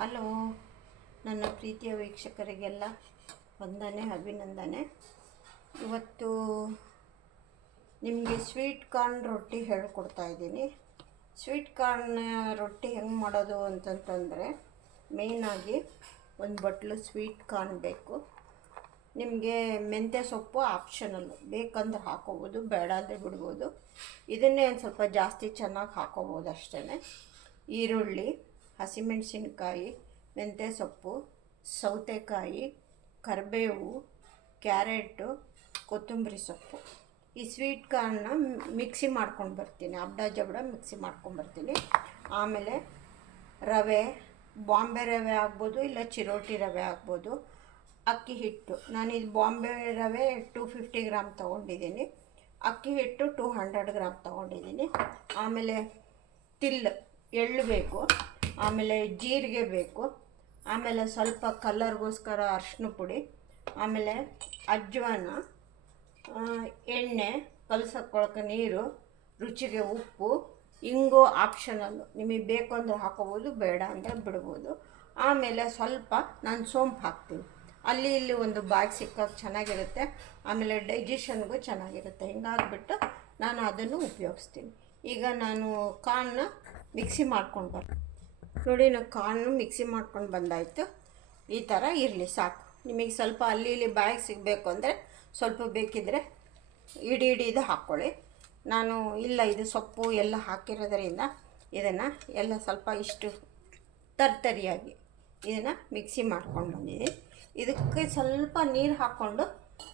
Hello, ನನ್ನ ಪ್ರೀತಿಯ ವೀಕ್ಷಕರಿಗೆಲ್ಲ ವಂದನೆ, ಅಭಿನಂದನೆ. ಇವತ್ತು ನಿಮಗೆ ಸ್ವೀಟ್ ಕಾರ್ನ್ ರೊಟ್ಟಿ ಹೇಳ್ಕೊಡ್ತಾ ಇದ್ದೀನಿ. ಸ್ವೀಟ್ ಕಾರ್ನ್ ರೊಟ್ಟಿ ಹೆಂಗೆ ಮಾಡೋದು ಅಂತಂತಂದರೆ, ಮೇಯ್ನಾಗಿ ಒಂದು ಬಟ್ಲು ಸ್ವೀಟ್ ಕಾರ್ನ್ ಬೇಕು. ನಿಮಗೆ ಮೆಂತ್ಯ ಸೊಪ್ಪು ಆಪ್ಷನಲ್ಲು, ಬೇಕಂದ್ರೆ ಹಾಕೋಬೋದು, ಬೇಡ ಅಂದರೆ ಬಿಡ್ಬೋದು. ಇದನ್ನೇ ಒಂದು ಸ್ವಲ್ಪ ಜಾಸ್ತಿ ಚೆನ್ನಾಗಿ ಹಾಕೋಬೋದು ಅಷ್ಟೇ. ಈರುಳ್ಳಿ, ಹಸಿಮೆಣಸಿನ್ಕಾಯಿ, ಮೆಂತ್ಯ ಸೊಪ್ಪು, ಸೌತೆಕಾಯಿ, ಕರಿಬೇವು, ಕ್ಯಾರೆಟು, ಕೊತ್ತಂಬರಿ ಸೊಪ್ಪು. ಈ ಸ್ವೀಟ್ ಕಾರ್ನ್ನ ಮಿಕ್ಸಿ ಮಾಡ್ಕೊಂಡು ಬರ್ತೀನಿ, ಅಬ್ಡ ಜಬ್ಡ ಮಿಕ್ಸಿ ಮಾಡ್ಕೊಂಬರ್ತೀನಿ. ಆಮೇಲೆ ರವೆ, ಬಾಂಬೆ ರವೆ ಆಗ್ಬೋದು, ಇಲ್ಲ ಚಿರೋಟಿ ರವೆ ಆಗ್ಬೋದು. ಅಕ್ಕಿ ಹಿಟ್ಟು, ನಾನಿದು ಬಾಂಬೆ ರವೆ 250 ಗ್ರಾಮ್ ತೊಗೊಂಡಿದ್ದೀನಿ. ಅಕ್ಕಿ ಹಿಟ್ಟು 200 ಗ್ರಾಮ್ ತೊಗೊಂಡಿದ್ದೀನಿ. ಆಮೇಲೆ ಎಳ್ಳು ಬೇಕು. ಆಮೇಲೆ ಜೀರಿಗೆ ಬೇಕು. ಆಮೇಲೆ ಸ್ವಲ್ಪ ಕಲರ್ಗೋಸ್ಕರ ಅರಿಶಿನ ಪುಡಿ. ಆಮೇಲೆ ಅಜ್ವಾನ, ಎಣ್ಣೆ, ಕಲಸಕ್ಕೊಳಕ್ಕೆ ನೀರು, ರುಚಿಗೆ ಉಪ್ಪು, ಇಂಗು ಆಪ್ಷನಲ್ಲು, ನಿಮಗೆ ಬೇಕು ಅಂದರೆ ಹಾಕೋಬೋದು, ಬೇಡ ಅಂದರೆ ಬಿಡ್ಬೋದು. ಆಮೇಲೆ ಸ್ವಲ್ಪ ನಾನು ಸೋಂಪು ಹಾಕ್ತೀನಿ. ಅಲ್ಲಿ ಇಲ್ಲಿ ಒಂದು ಬಾಯಿ ಸಿಕ್ಕೋಕೆ ಚೆನ್ನಾಗಿರುತ್ತೆ. ಆಮೇಲೆ ಡೈಜೆಷನ್ಗೂ ಚೆನ್ನಾಗಿರುತ್ತೆ. ಹಿಂಗಾಗಿಬಿಟ್ಟು ನಾನು ಅದನ್ನು ಉಪಯೋಗಿಸ್ತೀನಿ. ಈಗ ನಾನು ಕಾರ್ನ್ನ ಮಿಕ್ಸಿ ಮಾಡ್ಕೊಂಡು ಬರ್ತೀನಿ. ನೋಡಿ, ನಾವು ಕಾರ್ನು ಮಿಕ್ಸಿ ಮಾಡ್ಕೊಂಡು ಬಂದಾಯಿತು. ಈ ಥರ ಇರಲಿ ಸಾಕು. ನಿಮಗೆ ಸ್ವಲ್ಪ ಅಲ್ಲಿ ಇಲ್ಲಿ ಬಾಯಿಗೆ ಸಿಗಬೇಕು ಅಂದರೆ ಸ್ವಲ್ಪ ಬೇಕಿದ್ದರೆ ಇಡೀದು ಹಾಕ್ಕೊಳ್ಳಿ. ನಾನು ಇಲ್ಲ, ಇದು ಸೊಪ್ಪು ಎಲ್ಲ ಹಾಕಿರೋದ್ರಿಂದ ಇದನ್ನು ಎಲ್ಲ ಸ್ವಲ್ಪ ಇಷ್ಟು ತರ್ತರಿಯಾಗಿ ಇದನ್ನು ಮಿಕ್ಸಿ ಮಾಡ್ಕೊಂಡು ಬಂದಿದ್ದೀನಿ. ಇದಕ್ಕೆ ಸ್ವಲ್ಪ ನೀರು ಹಾಕ್ಕೊಂಡು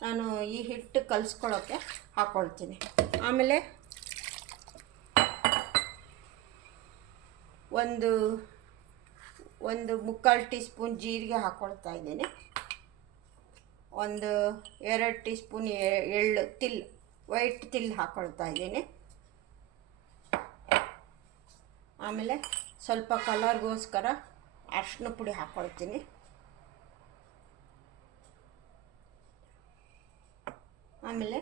ನಾನು ಈ ಹಿಟ್ಟು ಕಲಿಸ್ಕೊಳ್ಳೋಕ್ಕೆ ಹಾಕ್ಕೊಳ್ತೀನಿ. ಆಮೇಲೆ ಒಂದು ಮುಕ್ಕಾಲು ಟೀ ಸ್ಪೂನ್ ಜೀರಿಗೆ ಹಾಕ್ಕೊಳ್ತಾ ಇದ್ದೀನಿ. ಒಂದು 2 ಟೀ ಸ್ಪೂನ್ ಎಳ್ಳು, ವೈಟ್ ತಿಲ್ ಹಾಕ್ಕೊಳ್ತಾ ಇದ್ದೀನಿ. ಆಮೇಲೆ ಸ್ವಲ್ಪ ಕಲರ್ಗೋಸ್ಕರ ಅರಿಶಿನ ಪುಡಿ ಹಾಕ್ಕೊಳ್ತೀನಿ. ಆಮೇಲೆ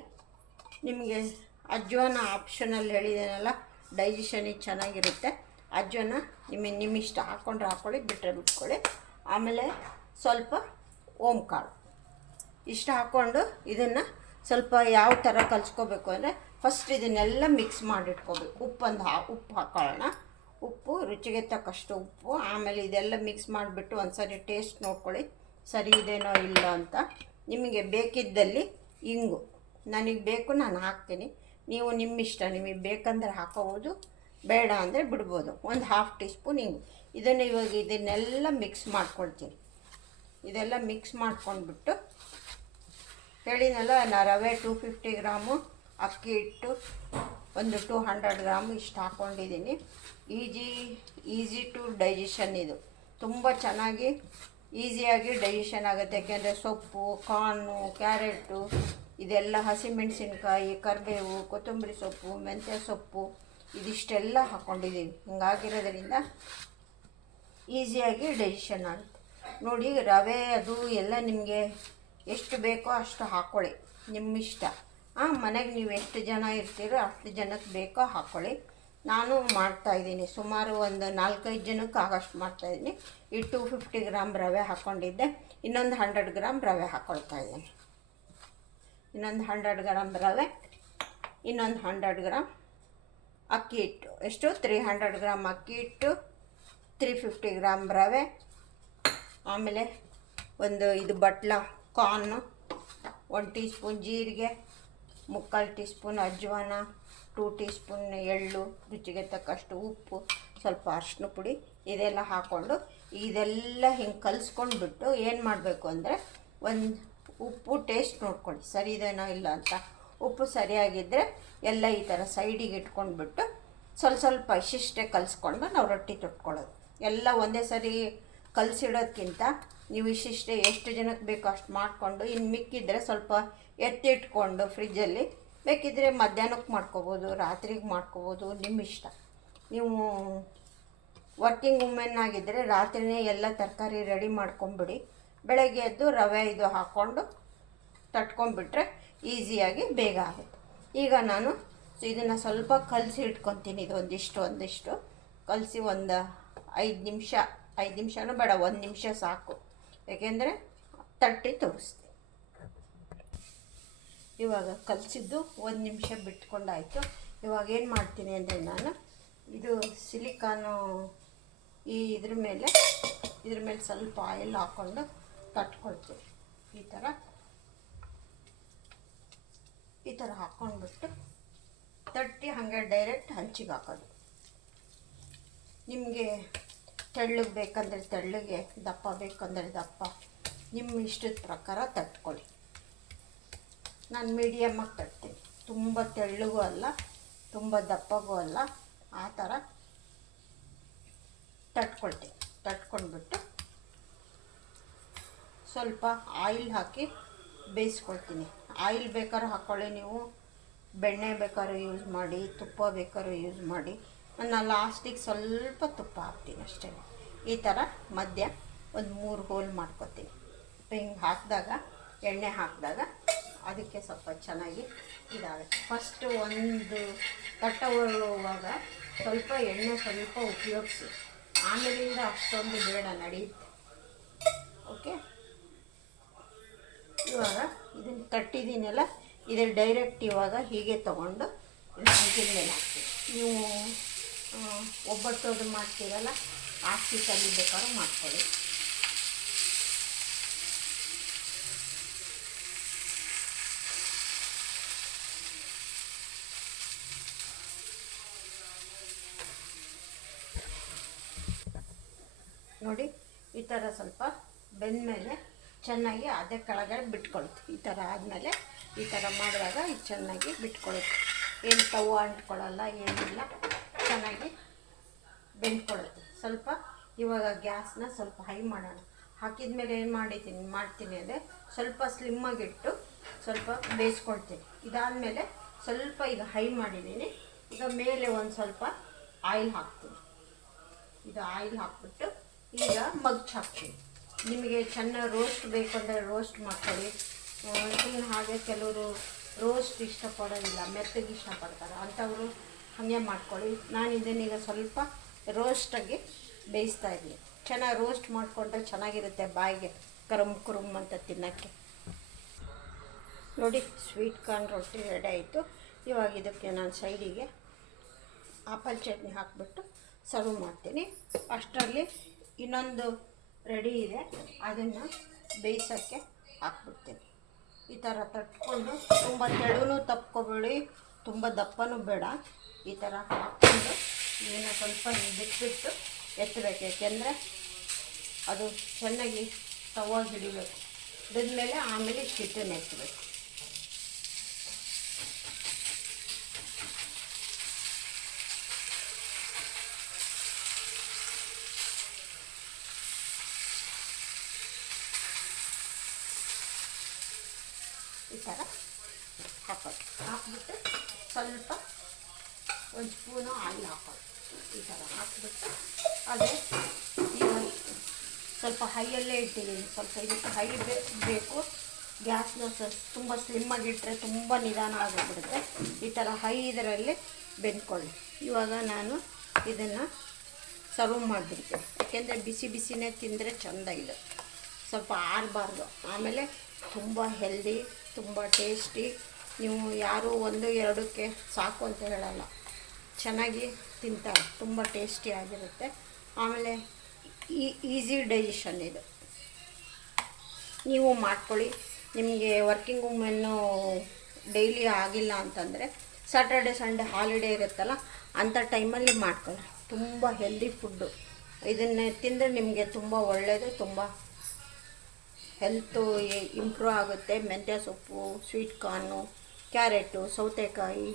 ನಿಮಗೆ ಅಜ್ವಾನ ಆಪ್ಷನಲ್ ಹೇಳಿದ್ದೇನಲ್ಲ, ಡೈಜೆಷನಿಗೆ ಚೆನ್ನಾಗಿರುತ್ತೆ. ಅಜ್ವಾನ ನಿಮ್ಮಿಷ್ಟ, ಹಾಕ್ಕೊಂಡ್ರೆ ಹಾಕ್ಕೊಳ್ಳಿ, ಬಿಟ್ಟರೆ ಬಿಟ್ಕೊಳ್ಳಿ. ಆಮೇಲೆ ಸ್ವಲ್ಪ ಓಂಕಾಳು ಇಷ್ಟು ಹಾಕ್ಕೊಂಡು ಇದನ್ನು ಸ್ವಲ್ಪ ಯಾವ ಥರ ಕಲಿಸ್ಕೋಬೇಕು ಅಂದರೆ, ಫಸ್ಟ್ ಇದನ್ನೆಲ್ಲ ಮಿಕ್ಸ್ ಮಾಡಿಟ್ಕೋಬೇಕು. ಉಪ್ಪು ಹಾಕೊಳ್ಳೋಣ, ಉಪ್ಪು ರುಚಿಗೆ ತಕ್ಕಷ್ಟು ಉಪ್ಪು. ಆಮೇಲೆ ಇದೆಲ್ಲ ಮಿಕ್ಸ್ ಮಾಡಿಬಿಟ್ಟು ಒಂದು ಸರಿ ಟೇಸ್ಟ್ ನೋಡ್ಕೊಳ್ಳಿ, ಸರಿ ಇದೇನೋ ಇಲ್ಲ ಅಂತ. ನಿಮಗೆ ಬೇಕಿದ್ದಲ್ಲಿ ಇಂಗು, ನನಗೆ ಬೇಕು ನಾನು ಹಾಕ್ತೀನಿ, ನೀವು ನಿಮ್ಮಿಷ್ಟ, ನಿಮಗೆ ಬೇಕಂದ್ರೆ ಹಾಕೋಬೋದು, ಬೇಡ ಅಂದರೆ ಬಿಡ್ಬೋದು. ಒಂದು 1/2 ಟೀ ಸ್ಪೂನ್ ಇಂಗು. ಇದನ್ನೆಲ್ಲ ಮಿಕ್ಸ್ ಮಾಡ್ಕೊಳ್ತೀನಿ. ಇದೆಲ್ಲ ಮಿಕ್ಸ್ ಮಾಡ್ಕೊಂಡ್ಬಿಟ್ಟು ಹೇಳಿನಲ್ಲ, ರವೆ 250 ಗ್ರಾಮು, ಅಕ್ಕಿ ಹಿಟ್ಟು ಒಂದು 200 ಗ್ರಾಮು ಇಷ್ಟು ಹಾಕ್ಕೊಂಡಿದ್ದೀನಿ. Easy to digestion. ಇದು ತುಂಬ ಚೆನ್ನಾಗಿ ಈಸಿಯಾಗಿ ಡೈಜೆಷನ್ ಆಗುತ್ತೆ. ಯಾಕೆಂದರೆ ಸೊಪ್ಪು, ಕಾರ್ನು, ಕ್ಯಾರೆಟು, ಇದೆಲ್ಲ ಹಸಿಮೆಣಸಿನ್ಕಾಯಿ, ಕರಿಬೇವು, ಕೊತ್ತಂಬರಿ ಸೊಪ್ಪು, ಮೆಂತ್ಯ ಸೊಪ್ಪು, ಇದಿಷ್ಟೆಲ್ಲ ಹಾಕ್ಕೊಂಡಿದ್ದೀವಿ. ಹಿಂಗಾಗಿರೋದ್ರಿಂದ ಈಸಿಯಾಗಿ ಡೈಜೆಷನ್ ಆಗುತ್ತೆ. ನೋಡಿ, ರವೆ ಅದು ಎಲ್ಲ ನಿಮಗೆ ಎಷ್ಟು ಬೇಕೋ ಅಷ್ಟು ಹಾಕ್ಕೊಳ್ಳಿ, ನಿಮ್ಮಿಷ್ಟ. ಮನೆಗೆ ನೀವು ಎಷ್ಟು ಜನ ಇರ್ತೀರೋ ಅಷ್ಟು ಜನಕ್ಕೆ ಬೇಕೋ ಹಾಕ್ಕೊಳ್ಳಿ. ನಾನು ಮಾಡ್ತಾಯಿದ್ದೀನಿ, ಸುಮಾರು ಒಂದು 4-5 ಜನಕ್ಕೆ ಆಗೋಷ್ಟು ಮಾಡ್ತಾಯಿದ್ದೀನಿ. ಈ 250 ಗ್ರಾಮ್ ರವೆ ಹಾಕ್ಕೊಂಡಿದ್ದೆ. ಇನ್ನೊಂದು 100 ಗ್ರಾಮ್ ರವೆ ಹಾಕ್ಕೊಳ್ತಾ ಇದ್ದೀನಿ. ಇನ್ನೊಂದು 100 ಗ್ರಾಮ್ ರವೆ, ಇನ್ನೊಂದು 100 ಗ್ರಾಮ್ ಅಕ್ಕಿ ಹಿಟ್ಟು. ಎಷ್ಟು? 300 ಗ್ರಾಮ್ ಅಕ್ಕಿ ಹಿಟ್ಟು, 350 ಗ್ರಾಮ್ ರವೆ. ಆಮೇಲೆ ಇದು ಬಟ್ಲ ಕಾರ್ನು, 1 ಟೀ ಸ್ಪೂನ್ ಜೀರಿಗೆ, ಮುಕ್ಕಾಲು ಟೀ ಸ್ಪೂನ್ ಅಜ್ವಾನ, 2 ಟೀ ಸ್ಪೂನ್ ಎಳ್ಳು, ರುಚಿಗೆ ತಕ್ಕಷ್ಟು ಉಪ್ಪು, ಸ್ವಲ್ಪ ಅರಿಶಿನ ಪುಡಿ, ಇದೆಲ್ಲ ಹಾಕ್ಕೊಂಡು ಇದೆಲ್ಲ ಹಿಂಗೆ ಕಲಿಸ್ಕೊಂಡ್ಬಿಟ್ಟು ಏನು ಮಾಡಬೇಕು ಅಂದರೆ, ಉಪ್ಪು ಟೇಸ್ಟ್ ನೋಡ್ಕೊಳ್ಳಿ, ಸರಿ ಇದೇನೋ ಇಲ್ಲ ಅಂತ. ಉಪ್ಪು ಸರಿಯಾಗಿದ್ದರೆ ಎಲ್ಲ ಈ ಥರ ಸೈಡಿಗೆ ಇಟ್ಕೊಂಡ್ಬಿಟ್ಟು ಸ್ವಲ್ಪ ಇಷ್ಟಿಷ್ಟೇ ಕಲಿಸ್ಕೊಂಡು ನಾವು ರೊಟ್ಟಿ ತೊಟ್ಕೊಳ್ಳೋದು. ಎಲ್ಲ ಒಂದೇ ಸರಿ ಕಲಸಿಡೋದ್ಕಿಂತ ನೀವು ಇಷ್ಟಿಷ್ಟೇ ಎಷ್ಟು ಜನಕ್ಕೆ ಬೇಕೋ ಅಷ್ಟು ಮಾಡಿಕೊಂಡು, ಇನ್ನು ಮಿಕ್ಕಿದ್ರೆ ಸ್ವಲ್ಪ ಎತ್ತಿಟ್ಕೊಂಡು ಫ್ರಿಜ್ಜಲ್ಲಿ, ಬೇಕಿದ್ದರೆ ಮಧ್ಯಾಹ್ನಕ್ಕೆ ಮಾಡ್ಕೋಬೋದು, ರಾತ್ರಿಗೆ ಮಾಡ್ಕೋಬೋದು, ನಿಮ್ಮ ಇಷ್ಟ. ನೀವು ವರ್ಕಿಂಗ್ ವುಮೆನ್ ಆಗಿದ್ದರೆ ರಾತ್ರಿಯೇ ಎಲ್ಲ ತರಕಾರಿ ರೆಡಿ ಮಾಡ್ಕೊಂಬಿಡಿ. ಬೆಳಗ್ಗೆ ಎದ್ದು ರವೆ ಇದು ಹಾಕ್ಕೊಂಡು ತಟ್ಕೊಂಡ್ಬಿಟ್ರೆ ಈಸಿಯಾಗಿ ಬೇಗ ಆಗುತ್ತೆ. ಈಗ ನಾನು ಇದನ್ನು ಸ್ವಲ್ಪ ಕಲಸಿ ಇಟ್ಕೊತೀನಿ. ಇದು ಒಂದಿಷ್ಟು ಕಲಸಿ ಒಂದು 5 ನಿಮಿಷ 5 ನಿಮಿಷನೂ ಬೇಡ, 1 ನಿಮಿಷ ಸಾಕು. ಯಾಕೆಂದರೆ ತಟ್ಟಿ ತೋರಿಸ್ತೀನಿ. ಇವಾಗ ಕಲಸಿದ್ದು 1 ನಿಮಿಷ ಬಿಟ್ಕೊಂಡಾಯಿತು. ಇವಾಗ ಏನು ಮಾಡ್ತೀನಿ ಅಂದರೆ ನಾನು ಇದು ಸಿಲಿಕಾನು ಇದ್ರ ಮೇಲೆ ಸ್ವಲ್ಪ ಆಯಿಲ್ ಹಾಕ್ಕೊಂಡು ತಟ್ಕೊಳ್ತೀನಿ. ಈ ಥರ ಹಾಕ್ಕೊಂಡ್ಬಿಟ್ಟು ತಟ್ಟಿ ಹಾಗೆ ಡೈರೆಕ್ಟ್ ಹಂಚಿಗೆ ಹಾಕೋದು. ನಿಮಗೆ ತೆಳ್ಳಗೆ ಬೇಕಂದರೆ ತೆಳ್ಳಗೆ, ದಪ್ಪ ಬೇಕಂದರೆ ದಪ್ಪ, ನಿಮ್ಮ ಇಷ್ಟದ ಪ್ರಕಾರ ತಟ್ಕೊಳ್ಳಿ. ನಾನು ಮೀಡಿಯಮ್ಮಾಗಿ ತಟ್ತೀನಿ, ತುಂಬ ತೆಳ್ಳಗೂ ಅಲ್ಲ ತುಂಬ ದಪ್ಪಗೂ ಅಲ್ಲ, ಆ ಥರ ತಟ್ಕೊಳ್ತೀನಿ. ತಟ್ಕೊಂಡ್ಬಿಟ್ಟು ಸ್ವಲ್ಪ ಆಯಿಲ್ ಹಾಕಿ ಬೇಯಿಸ್ಕೊಳ್ತೀನಿ. ಆಯಿಲ್ ಬೇಕಾದ್ರೆ ಹಾಕ್ಕೊಳ್ಳಿ, ನೀವು ಬೆಣ್ಣೆ ಬೇಕಾದ್ರೂ ಯೂಸ್ ಮಾಡಿ, ತುಪ್ಪ ಬೇಕಾದ್ರೂ ಯೂಸ್ ಮಾಡಿ. ನಾನು ಲಾಸ್ಟಿಗೆ ಸ್ವಲ್ಪ ತುಪ್ಪ ಹಾಕ್ತೀನಿ ಅಷ್ಟೇ. ಈ ಥರ ಮಧ್ಯ ಒಂದು 3 ಹೋಲ್ ಮಾಡ್ಕೊತೀನಿ. ಹಿಂಗೆ ಹಾಕಿದಾಗ, ಎಣ್ಣೆ ಹಾಕಿದಾಗ ಅದಕ್ಕೆ ಸ್ವಲ್ಪ ಚೆನ್ನಾಗಿ ಇದಾಗುತ್ತೆ. ಫಸ್ಟು ಒಂದು ತಟ್ಟ ಹೊರುವಾಗ ಸ್ವಲ್ಪ ಎಣ್ಣೆ ಸ್ವಲ್ಪ ಉಪಯೋಗಿಸಿ, ಆಮೇಲಿಂದ ಅಷ್ಟೊಂದು ಬೇಡ, ನಡೆಯುತ್ತೆ. ಓಕೆ, ಇವಾಗ ಇದನ್ನು ತಟ್ಟಿದ್ದೀನಲ್ಲ, ಇದು ಡೈರೆಕ್ಟ್ ಇವಾಗ ಹೀಗೆ ತೊಗೊಂಡು ಹಂಚಿನ ಮೇಲೆ ಹಾಕ್ತೀನಿ. ನೀವು ಒಬ್ಬಟ್ಟು ಅದು ಮಾಡ್ತೀರಲ್ಲ, ಆ ಶೀಟಲ್ಲಿ ಬೇಕಾದ್ರೂ ಮಾಡ್ಕೊಳ್ಳಿ. ನೋಡಿ, ಈ ಥರ ಸ್ವಲ್ಪ ಬೆಂದಮೇಲೆ ಚೆನ್ನಾಗಿ ಅದೇ ಕೆಳಗಡೆ ಬಿಟ್ಕೊಳ್ತೀವಿ. ಈ ಥರ ಆದಮೇಲೆ ಈ ಥರ ಮಾಡಿದಾಗ ಇದು ಚೆನ್ನಾಗಿ ಬಿಟ್ಕೊಳುತ್ತೆ. ಏನು ತವ ಅಂಟ್ಕೊಳ್ಳಲ್ಲ, ಏನಿಲ್ಲ, ಚೆನ್ನಾಗಿ ಬೆಂದ್ಕೊಳುತ್ತೆ. ಸ್ವಲ್ಪ ಇವಾಗ ಗ್ಯಾಸ್ನ ಸ್ವಲ್ಪ ಹೈ ಮಾಡೋಣ. ಹಾಕಿದ ಮೇಲೆ ಏನು ಮಾಡ್ತೀನಿ ಅಂದರೆ ಸ್ವಲ್ಪ ಸ್ಲಿಮ್ಮಾಗಿಟ್ಟು ಸ್ವಲ್ಪ ಬೇಯಿಸ್ಕೊಳ್ತೀನಿ. ಇದಾದಮೇಲೆ ಸ್ವಲ್ಪ ಈಗ ಹೈ ಮಾಡಿದ್ದೀನಿ. ಈಗ ಮೇಲೆ ಒಂದು ಸ್ವಲ್ಪ ಆಯಿಲ್ ಹಾಕ್ತೀನಿ. ಇದು ಆಯಿಲ್ ಹಾಕ್ಬಿಟ್ಟು ಈಗ ಮಗ್ಚ್ ಹಾಕ್ತೀನಿ. ನಿಮಗೆ ಚೆನ್ನಾಗಿ ರೋಸ್ಟ್ ಬೇಕಂದರೆ ರೋಸ್ಟ್ ಮಾಡ್ಕೊಳ್ಳಿ. ಸುಮ್ಮನೆ ಹಾಗೆ ಕೆಲವರು ರೋಸ್ಟ್ ಇಷ್ಟಪಡೋದಿಲ್ಲ, ಮೆತ್ತಗೆ ಇಷ್ಟಪಡ್ತಾರೆ, ಅಂಥವರು ಹಾಗೆ ಮಾಡ್ಕೊಳ್ಳಿ. ನಾನು ಇದನ್ನೀಗ ಸ್ವಲ್ಪ ರೋಸ್ಟಾಗಿ ಬೇಯಿಸ್ತಾ ಇದ್ದೀನಿ. ಚೆನ್ನಾಗಿ ರೋಸ್ಟ್ ಮಾಡಿಕೊಂಡ್ರೆ ಚೆನ್ನಾಗಿರುತ್ತೆ, ಬಾಯಿಗೆ ಕರುಮ್ ಅಂತ ತಿನ್ನೋಕ್ಕೆ. ನೋಡಿ, ಸ್ವೀಟ್ ಕಾರ್ನ್ ರೊಟ್ಟಿ ರೆಡಿ ಆಯಿತು. ಇವಾಗ ಇದಕ್ಕೆ ನಾನು ಸೈಡಿಗೆ ಆಪಲ್ ಚಟ್ನಿ ಹಾಕಿಬಿಟ್ಟು ಸರ್ವ್ ಮಾಡ್ತೀನಿ. ಅಷ್ಟರಲ್ಲಿ ಇನ್ನೊಂದು ರೆಡಿ ಇದೆ, ಅದನ್ನು ಬೇಯಿಸೋಕ್ಕೆ ಹಾಕ್ಬಿಡ್ತೀನಿ. ಈ ಥರ ತಟ್ಕೊಂಡು, ತುಂಬ ತೆಳುನೂ ತಪ್ಕೊಬೇಡಿ, ತುಂಬ ದಪ್ಪನೂ ಬೇಡ. ಈ ಥರ ಹಾಕ್ಕೊಂಡು ಇದನ್ನು ಸ್ವಲ್ಪ ಬಿಟ್ಬಿಟ್ಟು ಎತ್ತಬೇಕು. ಯಾಕೆಂದರೆ ಅದು ಚೆನ್ನಾಗಿ ತವಾಗಿ ಹಿಡಿಬೇಕು. ಹಿಡಿದ್ಮೇಲೆ ಆಮೇಲೆ ಹಿಟ್ಟನ್ನು ಎತ್ತಬೇಕು. ಈ ಥರ ಹಾಕ್ಬಿಟ್ಟು ಸ್ವಲ್ಪ ಒಂದು ಸ್ಪೂನು ಆಯಿಲ್ ಹಾಕೋದು. ಈ ಥರ ಹಾಕ್ಬಿಟ್ಟು ಅದೇ ಈಗ ಸ್ವಲ್ಪ ಹೈಯಲ್ಲೇ ಇಟ್ಟಿದ್ದೀನಿ. ಸ್ವಲ್ಪ ಇದಕ್ಕೆ ಹೈ ಬೇಕು. ಗ್ಯಾಸ್ನ ತುಂಬ ಸ್ಲಿಮ್ಮಾಗಿಟ್ಟರೆ ತುಂಬ ನಿಧಾನ ಆಗಿಬಿಡುತ್ತೆ. ಈ ಥರ ಹೈ ಇದರಲ್ಲಿ ಬೆಂದ್ಕೊಳ್ಳಿ. ಇವಾಗ ನಾನು ಇದನ್ನು ಸರ್ವ್ ಮಾಡಿಬಿಡ್ತೀನಿ. ಯಾಕೆಂದರೆ ಬಿಸಿನೇ ತಿಂದರೆ ಚೆಂದ ಇದು, ಸ್ವಲ್ಪ ಆರಬಾರ್ದು. ಆಮೇಲೆ ತುಂಬ ಹೆಲ್ದಿ, ತುಂಬ ಟೇಸ್ಟಿ. ನೀವು ಯಾರೂ 1-2ಕ್ಕೆ ಸಾಕು ಅಂತ ಹೇಳಲ್ಲ, ಚೆನ್ನಾಗಿ ತಿಂತಾರೆ, ತುಂಬ ಟೇಸ್ಟಿಯಾಗಿರುತ್ತೆ. ಆಮೇಲೆ ಈಸಿ ಡೈಜೆಷನ್ ಇದು. ನೀವು ಮಾಡ್ಕೊಳ್ಳಿ. ನಿಮಗೆ ವರ್ಕಿಂಗ್ ವುಮೆನ್ನು ಡೈಲಿ ಆಗಿಲ್ಲ ಅಂತಂದರೆ ಸ್ಯಾಟರ್ಡೆ ಸಂಡೇ ಹಾಲಿಡೇ ಇರುತ್ತಲ್ಲ, ಅಂಥ ಟೈಮಲ್ಲಿ ಮಾಡ್ಕೊಳ್ಳಿ. ತುಂಬ ಹೆಲ್ದಿ ಫುಡ್ಡು. ಇದನ್ನೇ ತಿಂದರೆ ನಿಮಗೆ ತುಂಬ ಒಳ್ಳೆಯದು, ತುಂಬ ಹೆಲ್ತು ಇಂಪ್ರೂವ್ ಆಗುತ್ತೆ. ಮೆಂತ್ಯ ಸೊಪ್ಪು, ಸ್ವೀಟ್ ಕಾರ್ನು, ಕ್ಯಾರೆಟು, ಸೌತೆಕಾಯಿ,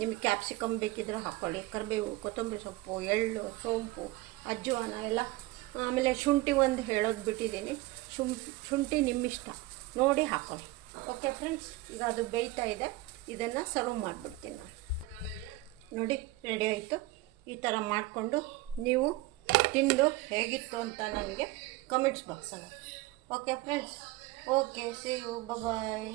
ನಿಮಗೆ ಕ್ಯಾಪ್ಸಿಕಮ್ ಬೇಕಿದ್ರೆ ಹಾಕ್ಕೊಳ್ಳಿ, ಕರಿಬೇವು, ಕೊತ್ತಂಬರಿ ಸೊಪ್ಪು, ಎಳ್ಳು, ಸೋಂಪು, ಅಜ್ವಾನ ಎಲ್ಲ. ಆಮೇಲೆ ಶುಂಠಿ ಒಂದು ಹೇಳೋದು ಬಿಟ್ಟಿದ್ದೀನಿ. ಶುಂಠಿ ನಿಮ್ಮಿಷ್ಟ ನೋಡಿ ಹಾಕ್ಕೊಳ್ಳಿ. ಓಕೆ ಫ್ರೆಂಡ್ಸ್, ಈಗ ಅದು ಬೇಯ್ತಾ ಇದೆ. ಇದನ್ನು ಸರ್ವ್ ಮಾಡಿಬಿಡ್ತೀನಿ ನಾನು. ನೋಡಿ, ರೆಡಿ ಆಯಿತು. ಈ ಥರ ಮಾಡಿಕೊಂಡು ನೀವು ತಿಂದು ಹೇಗಿತ್ತು ಅಂತ ನನಗೆ ಕಮೆಂಟ್ಸ್ ಬಾಕ್ಸಲ್ಲಿ. Okay friends, okay, see you, bye.